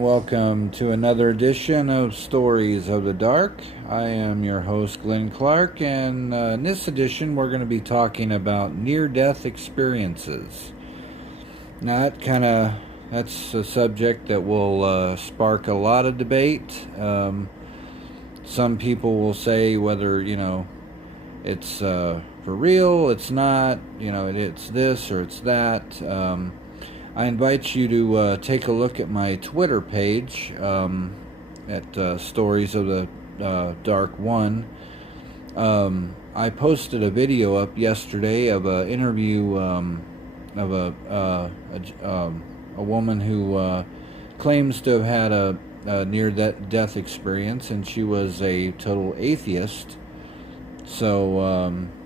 Welcome to another edition of Stories of the Dark. I am your host, Glen Clark, and in this edition we're going to be talking about near-death experiences. Now that's a subject that will spark a lot of debate. Some people will say whether, it's for real, it's not, it's this or it's that. I invite you to take a look at my Twitter page at Stories of the Dark 1. I posted a video up yesterday of an interview of a woman who claims to have had a near-death experience, and she was a total atheist. So,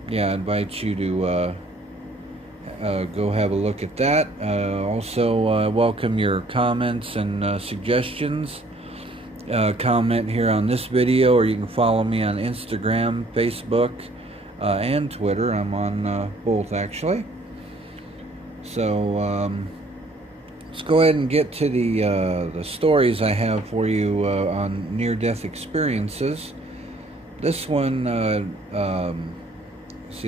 I invite you to go have a look at that. Also, welcome your comments and suggestions. Comment here on this video, or you can follow me on Instagram, Facebook, and Twitter. I'm on both, actually. So, let's go ahead and get to the stories I have for you on near-death experiences. This one, the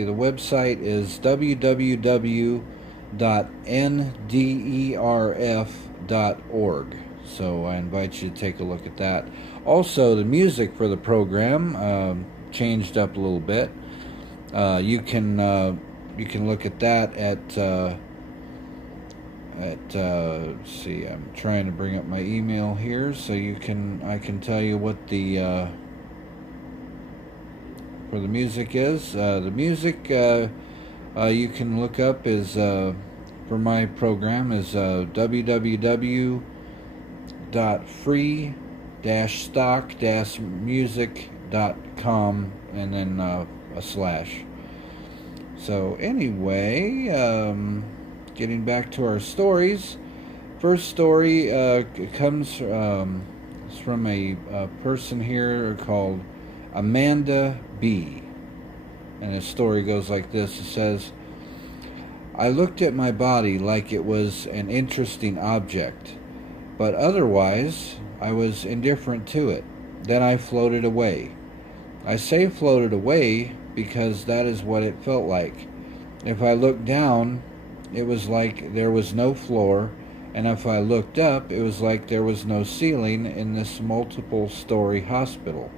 website is www.nderf.org. So I invite you to take a look at that. Also, the music for the program changed up a little bit. You can look at that at let's see. I'm trying to bring up my email here so I can tell you what the where the music is. The music you can look up is for my program is www.free-stock-music.com and then a slash. So anyway, getting back to our stories. First story comes from a person here called Amanda B. And the story goes like this. It says, I looked at my body like it was an interesting object, but otherwise I was indifferent to it. Then I floated away. I say floated away because that is what it felt like. If I looked down, it was like there was no floor, and if I looked up, it was like there was no ceiling in this multiple-story hospital.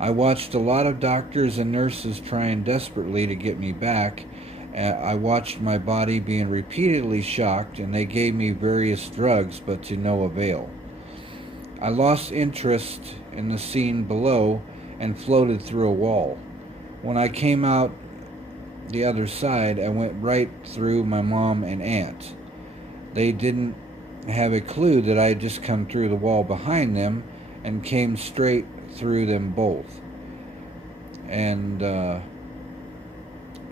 I watched a lot of doctors and nurses trying desperately to get me back. I watched my body being repeatedly shocked, and they gave me various drugs, but to no avail. I lost interest in the scene below and floated through a wall. When I came out the other side, I went right through my mom and aunt. They didn't have a clue that I had just come through the wall behind them and came straight through them both. And the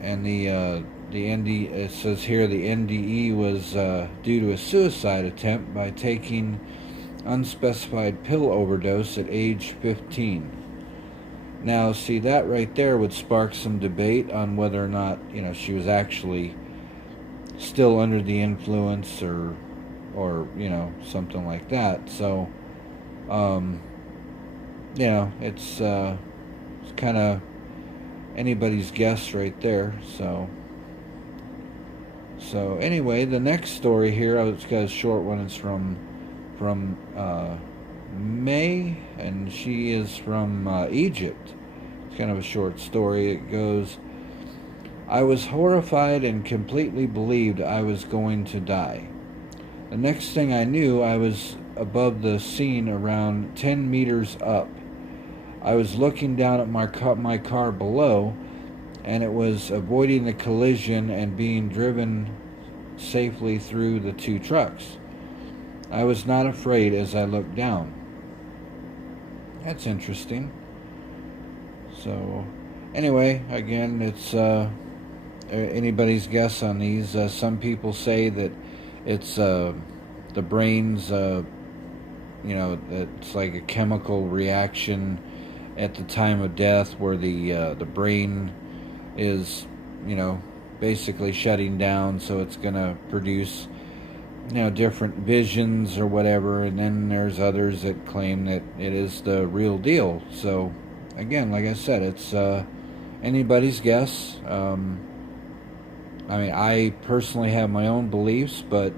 ND, it says here the NDE was due to a suicide attempt by taking unspecified pill overdose at age 15. Now, see, that right there would spark some debate on whether or not, she was actually still under the influence or something like that. So, it's kind of anybody's guess right there. So anyway, the next story here, it's got a short one. It's from from May, and she is from Egypt. It's kind of a short story. It goes, I was horrified and completely believed I was going to die. The next thing I knew, I was above the scene around 10 meters up. I was looking down at my car below, and it was avoiding the collision and being driven safely through the two trucks. I was not afraid as I looked down. That's interesting. So, anyway, again, it's anybody's guess on these. Some people say that it's the brain's, it's like a chemical reaction at the time of death where the brain is, basically shutting down, so it's going to produce, different visions or whatever. And then there's others that claim that it is the real deal. So, again, like I said, it's anybody's guess. I personally have my own beliefs, but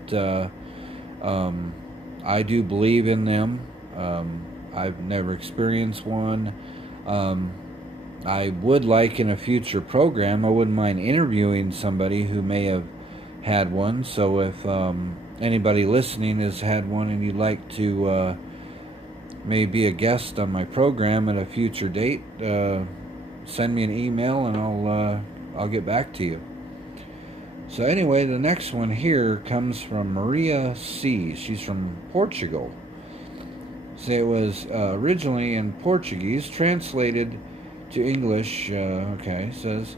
I do believe in them. I've never experienced one. I would like in a future program, I wouldn't mind interviewing somebody who may have had one. So if anybody listening has had one and you'd like to maybe be a guest on my program at a future date, send me an email and I'll get back to you. So anyway, the next one here comes from Maria C. She's from Portugal. So it was originally in Portuguese, translated to English. Says,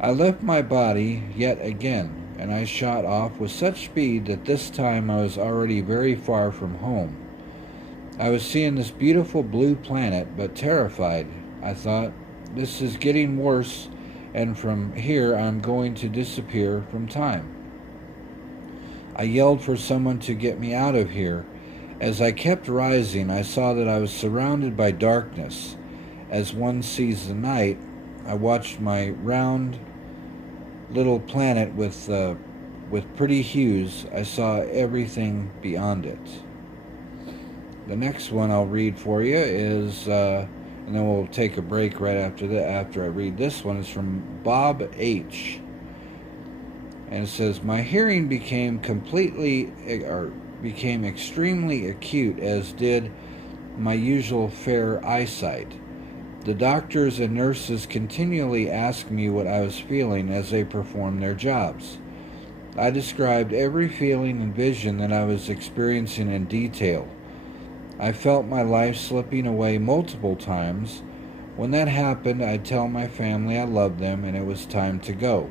I left my body yet again, and I shot off with such speed that this time I was already very far from home. I was seeing this beautiful blue planet, but terrified. I thought, this is getting worse, and from here I'm going to disappear from time. I yelled for someone to get me out of here. As I kept rising, I saw that I was surrounded by darkness. As one sees the night, I watched my round little planet with pretty hues. I saw everything beyond it. The next one I'll read for you is, and then we'll take a break right after that. After I read this one, is from Bob H. And it says, my hearing became extremely acute, as did my usual fair eyesight. The doctors and nurses continually asked me what I was feeling as they performed their jobs. I described every feeling and vision that I was experiencing in detail. I felt my life slipping away multiple times. When that happened, I'd tell my family I loved them and it was time to go.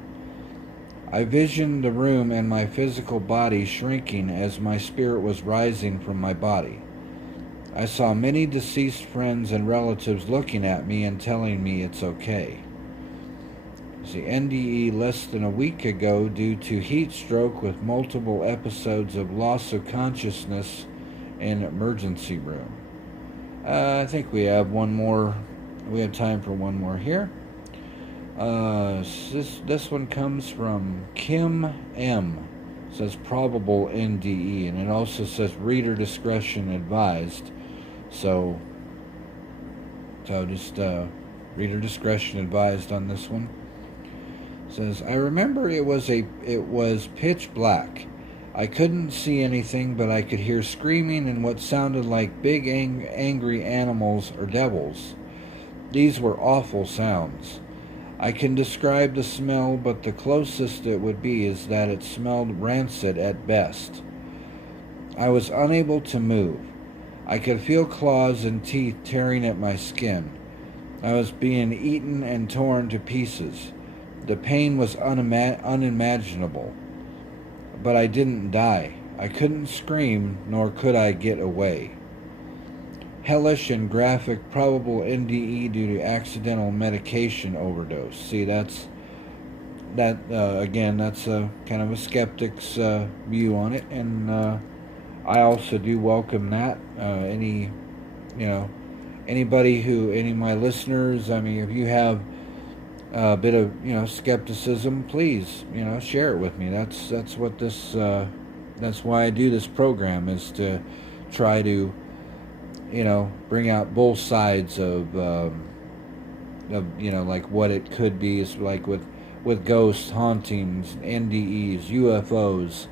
I visioned the room and my physical body shrinking as my spirit was rising from my body. I saw many deceased friends and relatives looking at me and telling me it's okay. The NDE less than a week ago due to heat stroke with multiple episodes of loss of consciousness in emergency room. I think we have one more. We have time for one more here. This one comes from Kim M. It says probable NDE, and it also says reader discretion advised. So just reader discretion advised on this one. It says, I remember it was pitch black. I couldn't see anything, but I could hear screaming and what sounded like big angry animals or devils. These were awful sounds. I can describe the smell, but the closest it would be is that it smelled rancid at best. I was unable to move. I could feel claws and teeth tearing at my skin. I was being eaten and torn to pieces. The pain was unimaginable. But I didn't die. I couldn't scream, nor could I get away. Hellish and graphic probable NDE due to accidental medication overdose. See, that's a kind of a skeptic's view on it, and I also do welcome that. Any of my listeners, I mean, if you have a bit of skepticism, please share it with me. That's what this that's why I do this program, is to try to, bring out both sides of like what it could be, is like with ghosts, hauntings, NDEs, UFOs.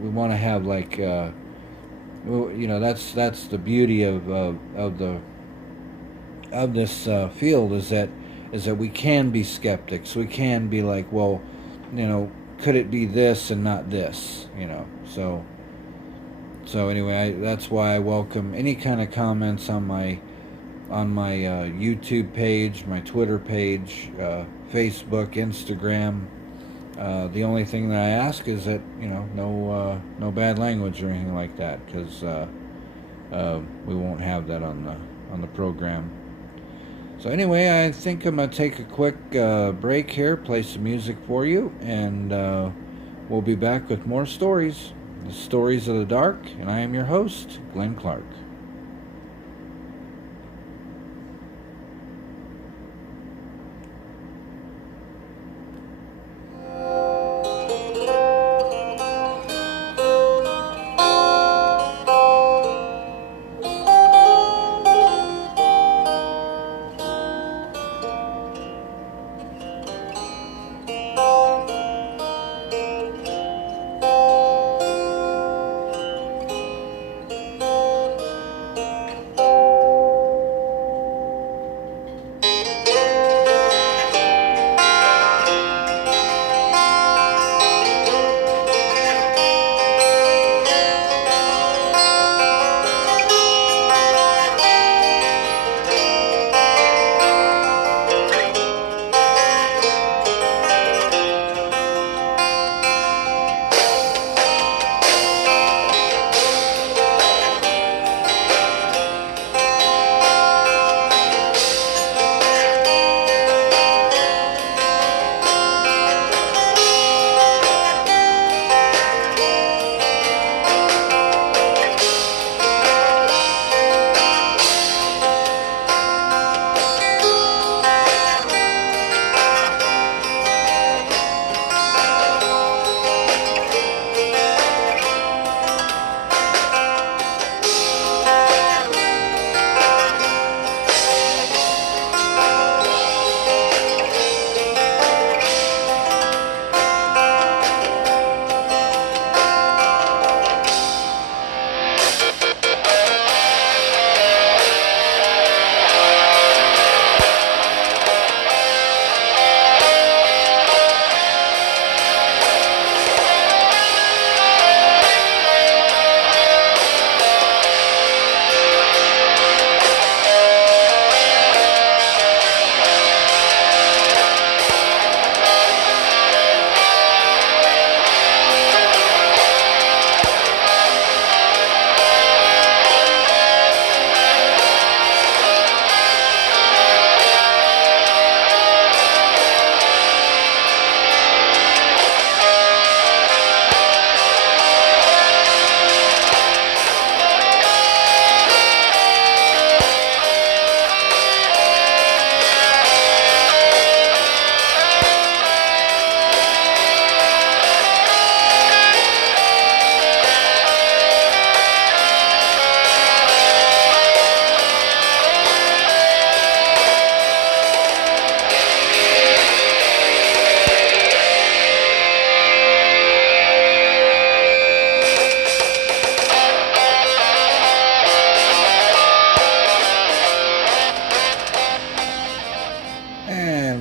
We want to have like that's the beauty of this field, is that we can be skeptics. We can be like, well, could it be this and not this? So anyway, that's why I welcome any kind of comments on my YouTube page, my Twitter page, Facebook, Instagram. The only thing that I ask is that no bad language or anything like that, because we won't have that on the program. So anyway, I think I'm gonna take a quick break here, play some music for you, and we'll be back with more stories. The Stories of the Dark, and I am your host, Glen Clark.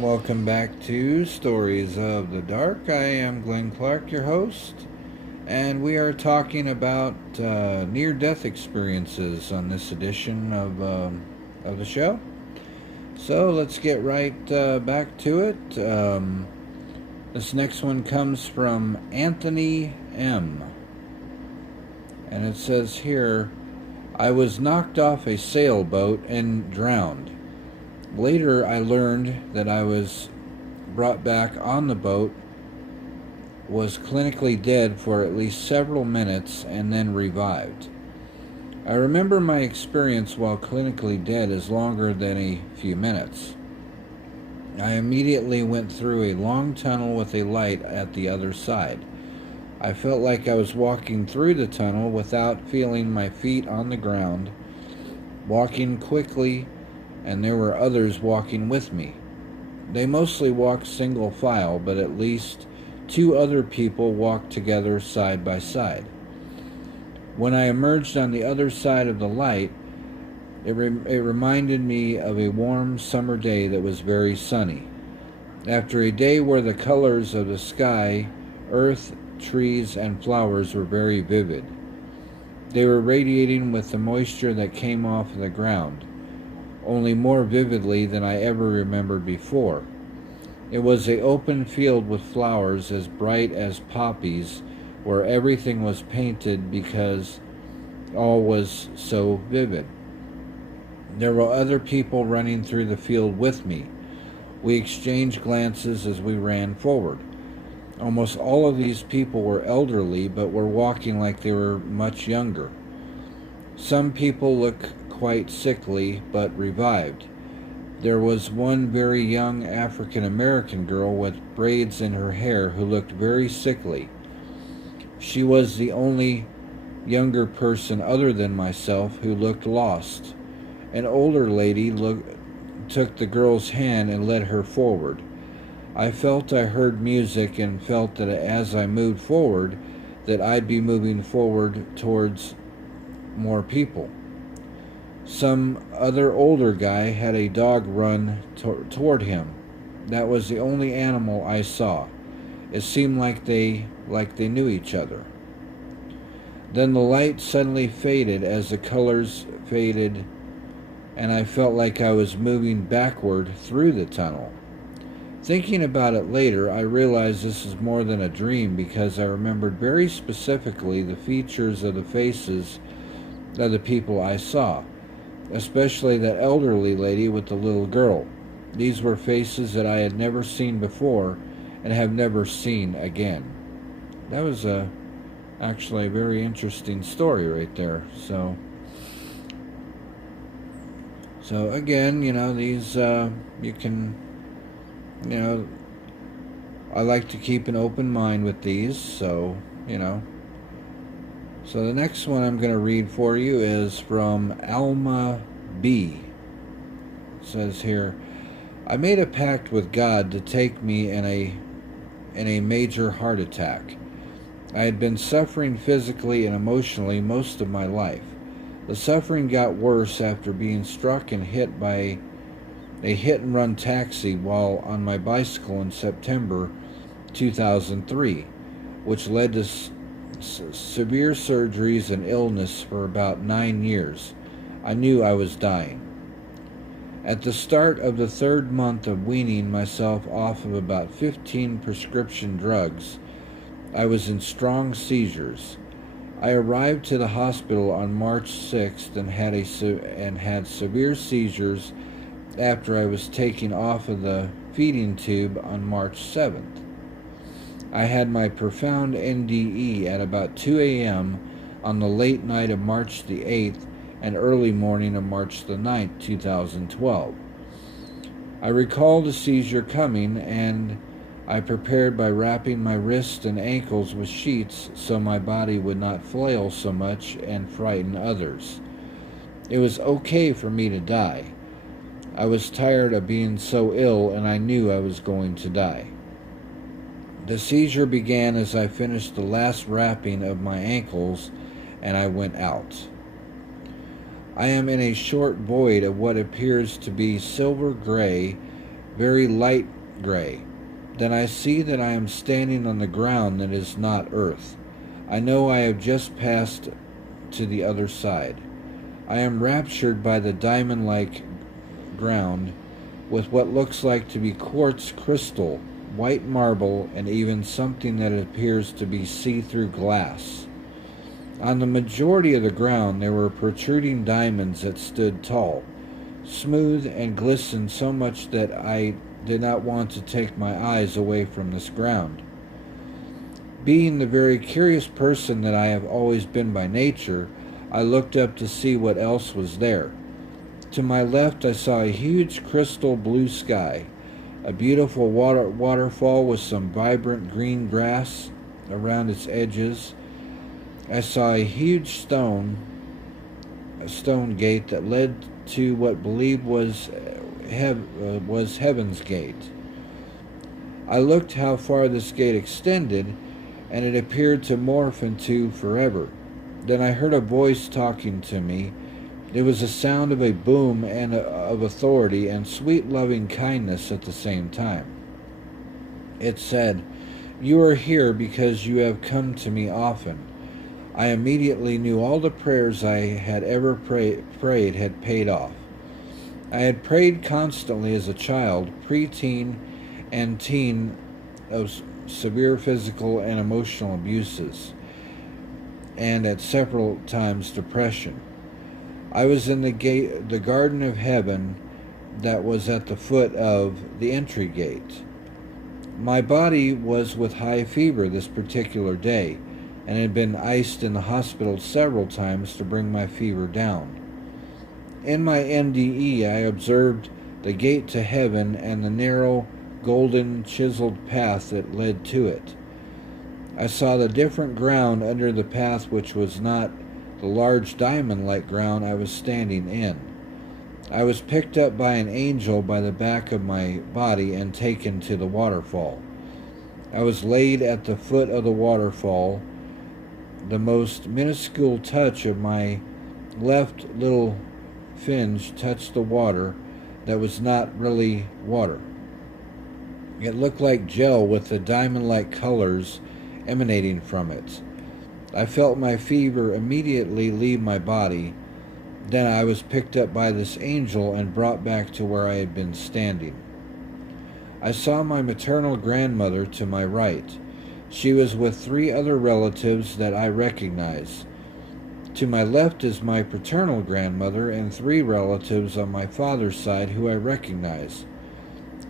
Welcome back to Stories of the Dark. I am Glen Clark, your host, and we are talking about near-death experiences on this edition of the show. So let's get right back to it. This next one comes from Anthony M. And it says here, I was knocked off a sailboat and drowned. Later, I learned that I was brought back on the boat, was clinically dead for at least several minutes, and then revived. I remember my experience while clinically dead is longer than a few minutes. I immediately went through a long tunnel with a light at the other side. I felt like I was walking through the tunnel without feeling my feet on the ground, walking quickly, and there were others walking with me. They mostly walked single file, but at least 2 other people walked together side by side. When I emerged on the other side of the light, it reminded me of a warm summer day that was very sunny. After a day where the colors of the sky, earth, trees, and flowers were very vivid. They were radiating with the moisture that came off of the ground, only more vividly than I ever remembered before. It was an open field with flowers as bright as poppies, where everything was painted because all was so vivid. There were other people running through the field with me. We exchanged glances as we ran forward. Almost all of these people were elderly, but were walking like they were much younger. Some people looked quite sickly, but revived. There was one very young African-American girl with braids in her hair who looked very sickly. She was the only younger person other than myself who looked lost. An older lady took the girl's hand and led her forward. I felt I heard music and felt that as I moved forward, that I'd be moving forward towards more people. Some other older guy had a dog run toward him. That was the only animal I saw. It seemed like they knew each other. Then the light suddenly faded as the colors faded, and I felt like I was moving backward through the tunnel. Thinking about it later, I realized this is more than a dream because I remembered very specifically the features of the faces of the people I saw, especially that elderly lady with the little girl. These were faces that I had never seen before and have never seen again. That was actually a very interesting story right there. So again, these you can, I like to keep an open mind with these, so So the next one I'm going to read for you is from Elma B. It says here, I made a pact with God to take me in a major heart attack. I had been suffering physically and emotionally most of my life. The suffering got worse after being struck and hit by a hit-and-run taxi while on my bicycle in September 2003, which led to severe surgeries and illness for about 9 years. I knew I was dying. At the start of the 3rd month of weaning myself off of about 15 prescription drugs, I was in strong seizures. I arrived to the hospital on March 6th and had severe seizures after I was taken off of the feeding tube on March 7th. I had my profound NDE at about 2 a.m. on the late night of March the 8th and early morning of March the 9th, 2012. I recall the seizure coming, and I prepared by wrapping my wrists and ankles with sheets so my body would not flail so much and frighten others. It was okay for me to die. I was tired of being so ill, and I knew I was going to die. The seizure began as I finished the last wrapping of my ankles, and I went out. I am in a short void of what appears to be silver gray, very light gray. Then I see that I am standing on the ground that is not earth. I know I have just passed to the other side. I am raptured by the diamond-like ground with what looks like to be quartz crystal, white marble, and even something that appears to be see-through glass. On the majority of the ground there were protruding diamonds that stood tall, smooth, and glistened so much that I did not want to take my eyes away from this ground. Being the very curious person that I have always been by nature, I looked up to see what else was there. To my left I saw a huge crystal blue sky, a beautiful waterfall with some vibrant green grass, around its edges. I saw a huge stone gate that led to what believed was Heaven's Gate. I looked how far this gate extended, and it appeared to morph into forever. Then I heard a voice talking to me. It was the sound of a boom and of authority and sweet loving kindness at the same time. It said, "You are here because you have come to me often." I immediately knew all the prayers I had ever prayed had paid off. I had prayed constantly as a child, preteen, and teen of severe physical and emotional abuses, and at several times depression. I was in the Garden of Heaven that was at the foot of the entry gate. My body was with high fever this particular day, and had been iced in the hospital several times to bring my fever down. In my NDE, I observed the gate to heaven and the narrow, golden, chiseled path that led to it. I saw the different ground under the path, which was not the large diamond-like ground I was standing in. I was picked up by an angel by the back of my body and taken to the waterfall. I was laid at the foot of the waterfall. The most minuscule touch of my left little finge touched the water that was not really water. It looked like gel with the diamond-like colors emanating from it. I felt my fever immediately leave my body. Then I was picked up by this angel and brought back to where I had been standing. I saw my maternal grandmother to my right. She was with 3 other relatives that I recognize. To my left is my paternal grandmother and 3 relatives on my father's side who I recognize.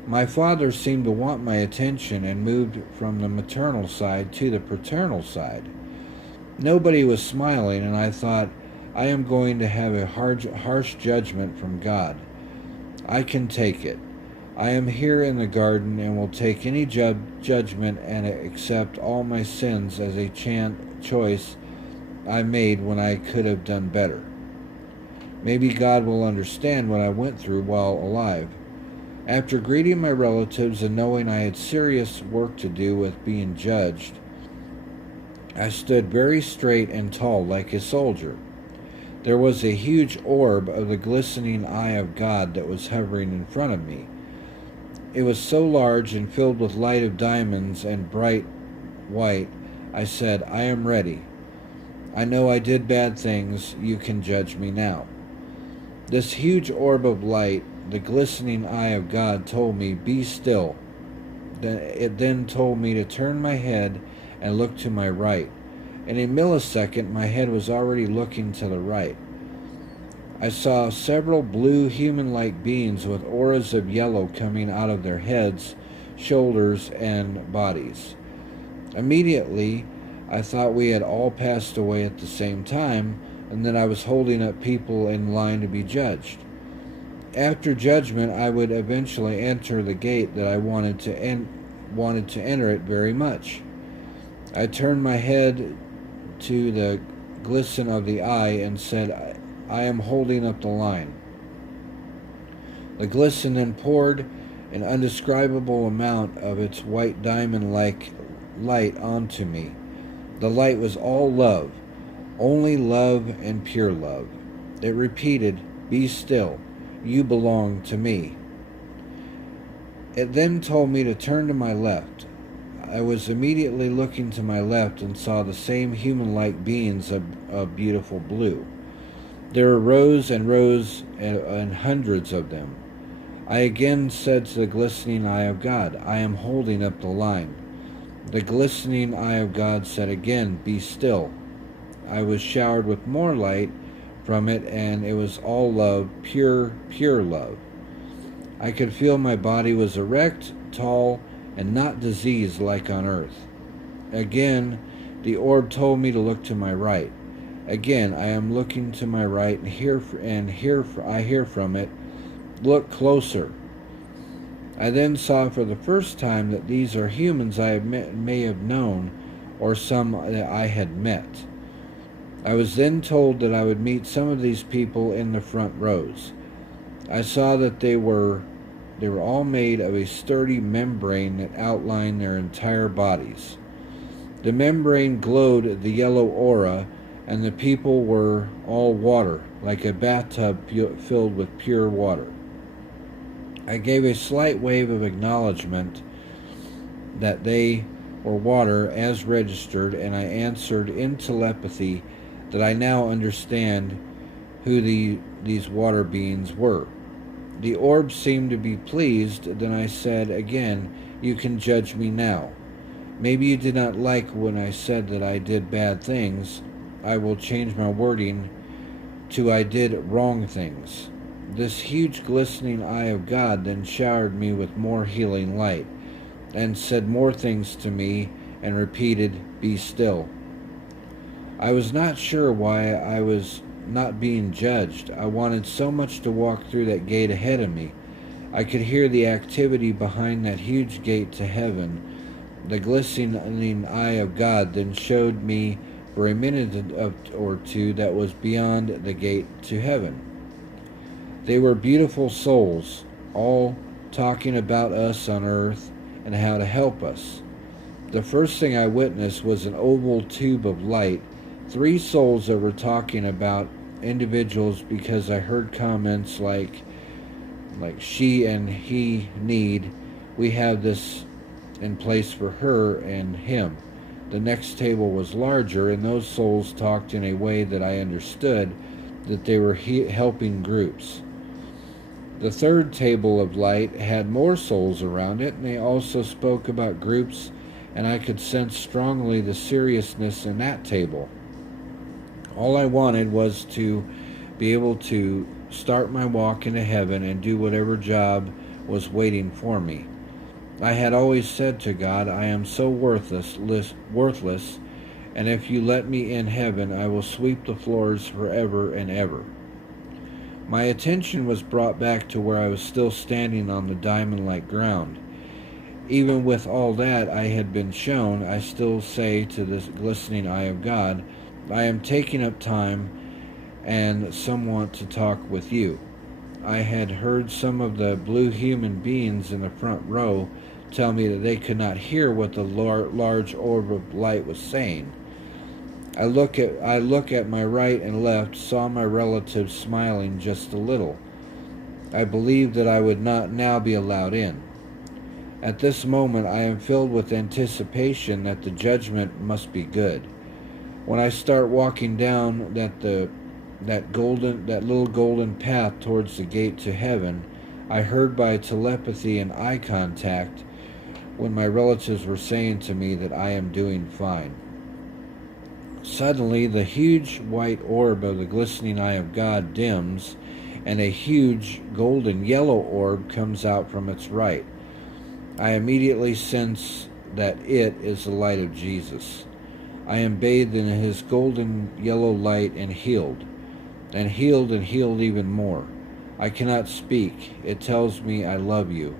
My father seemed to want my attention and moved from the maternal side to the paternal side. Nobody was smiling, and I thought, I am going to have a harsh judgment from God. I can take it. I am here in the garden and will take any judgment and accept all my sins as a choice I made when I could have done better. Maybe God will understand what I went through while alive. After greeting my relatives and knowing I had serious work to do with being judged, I stood very straight and tall like a soldier. There was a huge orb of the glistening eye of God that was hovering in front of me. It was so large and filled with light of diamonds and bright white. I said, I am ready. I know I did bad things. You can judge me now. This huge orb of light, the glistening eye of God, told me, be still. It then told me to turn my head and look to my right. In a millisecond, my head was already looking to the right. I saw several blue human-like beings with auras of yellow coming out of their heads, shoulders, and bodies. Immediately, I thought we had all passed away at the same time, and that I was holding up people in line to be judged. After judgment, I would eventually enter the gate that I wanted to enter it very much. I turned my head to the glisten of the eye and said, I am holding up the line. The glisten then poured an indescribable amount of its white diamond-like light onto me. The light was all love, only love and pure love. It repeated, be still, you belong to me. It then told me to turn to my left. I was immediately looking to my left and saw the same human-like beings of beautiful blue. There were rows and rows and hundreds of them. I again said to the glistening eye of God, I am holding up the line. The glistening eye of God said again, be still. I was showered with more light from it, and it was all love, pure, pure love. I could feel my body was erect, tall, and not diseased like on earth. Again, the orb told me to look to my right. Again, I am looking to my right I hear from it, look closer. I then saw for the first time that these are humans I may have known, or some that I had met. I was then told that I would meet some of these people in the front rows. I saw that they were all made of a sturdy membrane that outlined their entire bodies. The membrane glowed the yellow aura, and the people were all water, like a bathtub filled with pure water. I gave a slight wave of acknowledgement that they were water as registered, and I answered in telepathy that I now understand who these water beings were. The orb seemed to be pleased. Then I said again, "You can judge me now. Maybe you did not like when I said that I did bad things. I will change my wording to I did wrong things." This huge glistening eye of God then showered me with more healing light, and said more things to me, and repeated, "Be still." I was not sure why I was not being judged. I wanted so much to walk through that gate ahead of me. I could hear the activity behind that huge gate to heaven. The glistening eye of God then showed me for a minute or two that was beyond the gate to heaven. They were beautiful souls, all talking about us on earth and how to help us. The first thing I witnessed was an oval tube of light. 3 souls that were talking about individuals, because I heard comments like she and he need. We have this in place for her and him. The next table was larger, and those souls talked in a way that I understood that they were helping groups. The third table of light had more souls around it, and they also spoke about groups, and I could sense strongly the seriousness in that table. All I wanted was to be able to start my walk into heaven and do whatever job was waiting for me. I had always said to God, "I am so worthless, and if you let me in heaven, I will sweep the floors forever and ever." My attention was brought back to where I was still standing on the diamond-like ground. Even with all that I had been shown, I still say to this glistening eye of God, "I am taking up time and some want to talk with you." I had heard some of the blue human beings in the front row tell me that they could not hear what the large orb of light was saying. I look at my right and left, saw my relatives smiling just a little. I believed that I would not now be allowed in. At this moment I am filled with anticipation that the judgment must be good. When I start walking down that little golden path towards the gate to heaven, I heard by telepathy and eye contact when my relatives were saying to me that I am doing fine. Suddenly, the huge white orb of the glistening eye of God dims, and a huge golden yellow orb comes out from its right. I immediately sense that it is the light of Jesus. I am bathed in his golden yellow light and healed even more. I cannot speak. It tells me I love you.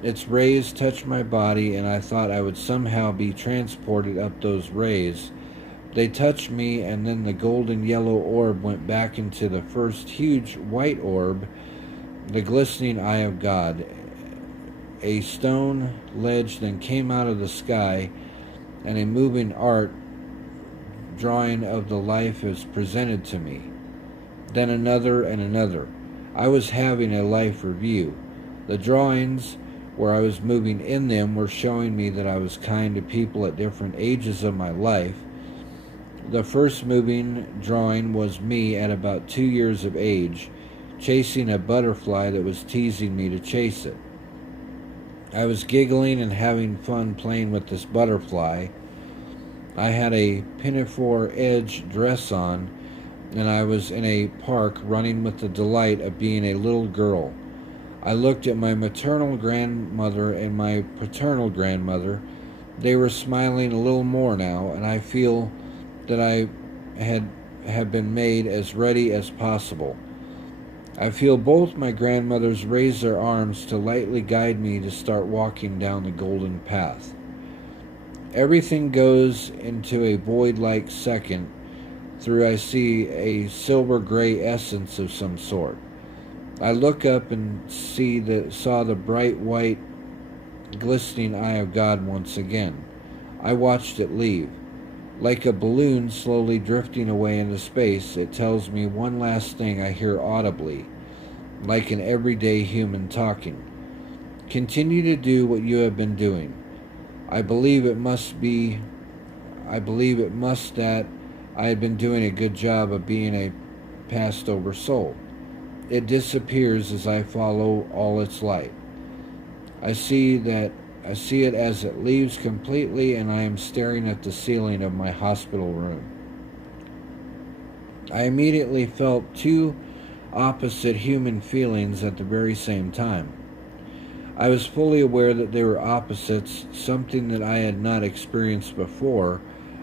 Its rays touch my body, and I thought I would somehow be transported up those rays. They touched me, and then the golden yellow orb went back into the first huge white orb, the glistening eye of God. A stone ledge then came out of the sky, and a moving art drawing of the life is presented to me. Then another and another. I was having a life review. The drawings, where I was moving in them, were showing me that I was kind to people at different ages of my life. The first moving drawing was me at about 2 years of age, chasing a butterfly that was teasing me to chase it. I was giggling and having fun playing with this butterfly. I had a pinafore edge dress on, and I was in a park running with the delight of being a little girl. I looked at my maternal grandmother and my paternal grandmother. They were smiling a little more now, and I feel that I have been made as ready as possible. I feel both my grandmothers raise their arms to lightly guide me to start walking down the golden path. Everything goes into a void-like second through I see a silver-gray essence of some sort. I look up and saw the bright white glistening eye of God once again. I watched it leave. Like a balloon slowly drifting away into space, it tells me one last thing I hear audibly, like an everyday human talking. Continue to do what you have been doing. I believe it must that I had been doing a good job of being a passed over soul. It disappears as I follow all its light. I see it as it leaves completely, and I am staring at the ceiling of my hospital room. I immediately felt two opposite human feelings at the very same time. I was fully aware that they were opposites, something that I had not experienced before,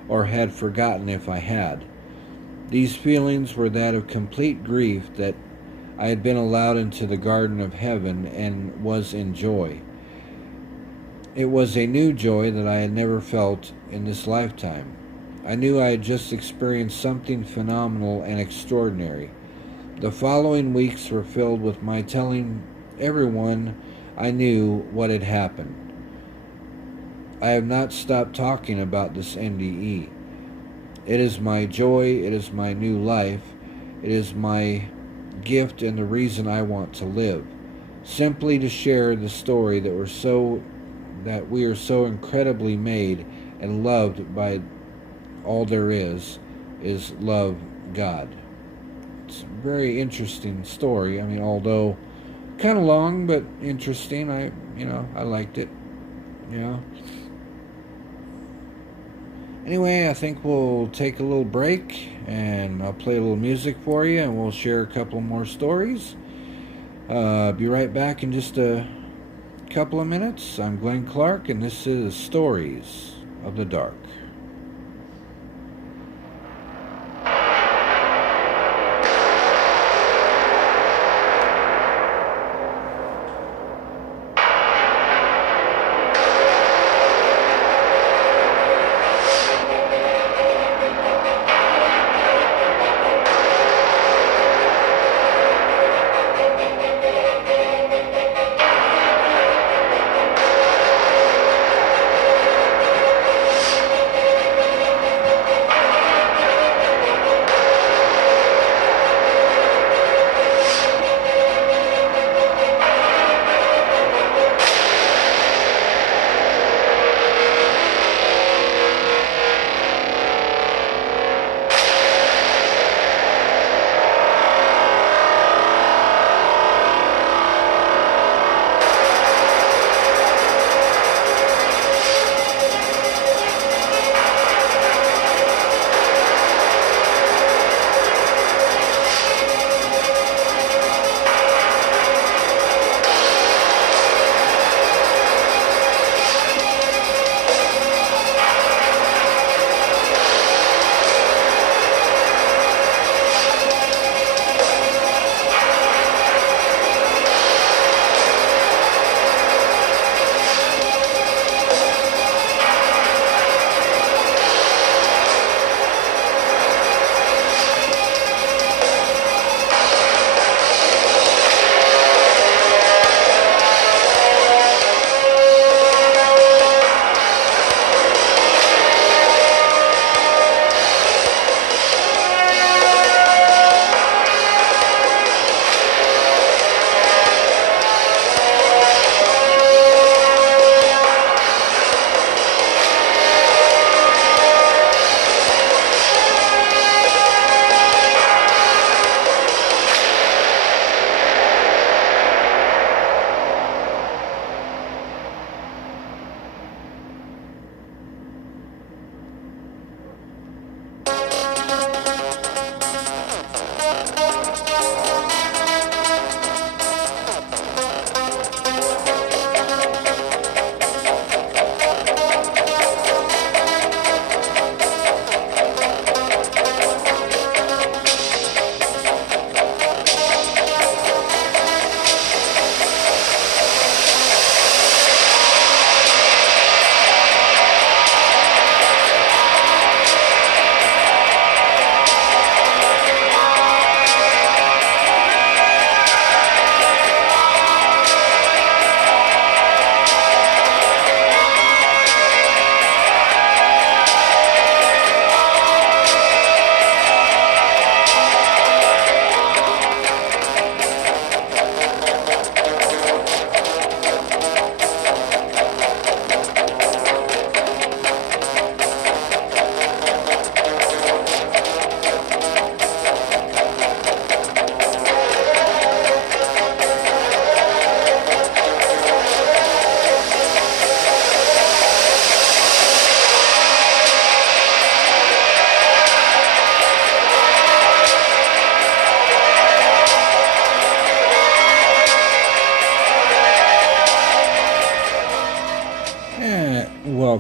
or had forgotten if I had. These feelings were that of complete grief that I had been allowed into the garden of heaven and was in joy. It was a new joy that I had never felt in this lifetime. I knew I had just experienced something phenomenal and extraordinary. The following weeks were filled with my telling everyone I knew what had happened. I have not stopped talking about this NDE. It is my joy, it is my new life, it is my gift and the reason I want to live. Simply to share the story that we are so incredibly made and loved by all there is love God. It's a very interesting story. I mean, although kind of long, but interesting. I liked it. Anyway, I think we'll take a little break and I'll play a little music for you and we'll share a couple more stories. Be right back in just a couple of minutes. I'm Glen Clark and this is Stories of the Dark.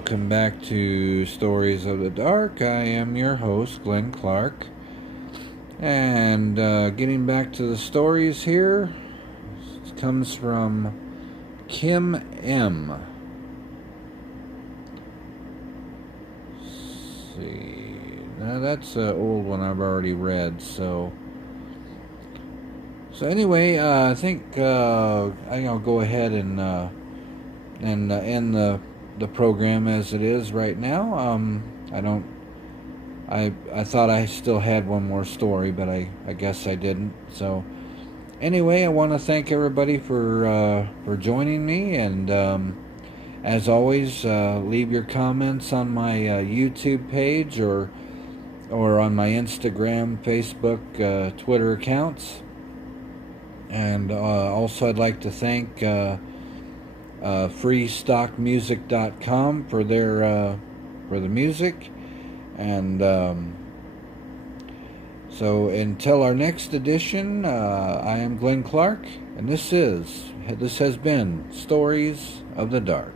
welcome back to Stories of the Dark. I am your host, Glen Clark. And getting back to the stories here, it comes from Kim M. Let's see. Now that's an old one I've already read, so anyway, I think I'll go ahead and end the program as it is right now. I thought I still had one more story, but I guess I didn't. So anyway, I want to thank everybody for joining me, and as always, leave your comments on my YouTube page or on my Instagram, Facebook, Twitter accounts. And also I'd like to thank freestockmusic.com for their for the music. And so until our next edition, I am Glen Clark, and this has been Stories of the Dark.